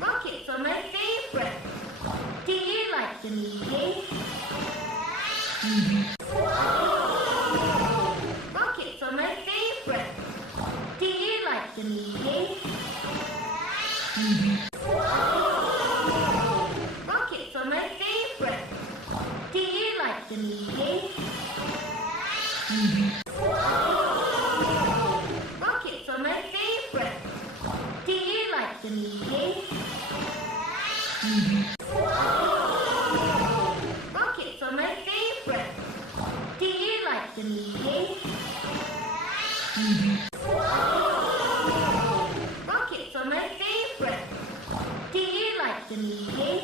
Rockets are my favorite. Do you like the meeting? Rockets are my favorite. Do you like the meeting? Rockets are my favorite. Do you like the meeting? Rockets are my favorite. Do you like the meeting? Rockets are my favorite. Do you like the meeting? Rockets are my favorite. Do you like the meeting?